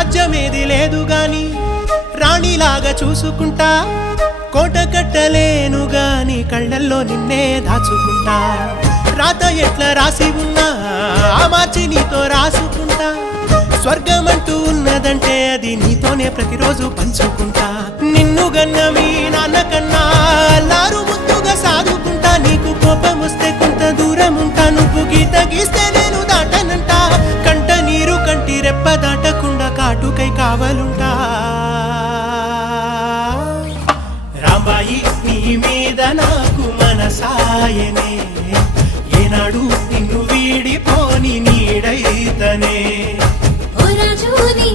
రాజ్యమేది లేదు గాని రాణిలాగా చూసుకుంటా కోట కట్టలేను గాని కళ్ళల్లో నిన్నే దాచుకుంటా రాత ఎట్లా రాసి ఉన్నా ఆ మార్చి నీతో రాసుకుంటా స్వర్గమంటూ ఉన్నదంటే అది నీతోనే ప్రతిరోజు పంచుకుంటా నిన్ను గన్న మీ నాన్నకన్నా లారు ముద్దుగా సాదుకుంటా నీకు కోపం వస్తే కొంత దూరం ఉంటా నువ్వు గీత గీస్తే నేను దాటనంటా కంట నీరు కంటి రెప్ప దాటకుండా కాటుకై కావలుంటా రాంబాయి నీ మీద నాకు మనసాయనే ఏనాడు నిన్ను వీడిపోని నీడైతనే ఓ రాజు నీ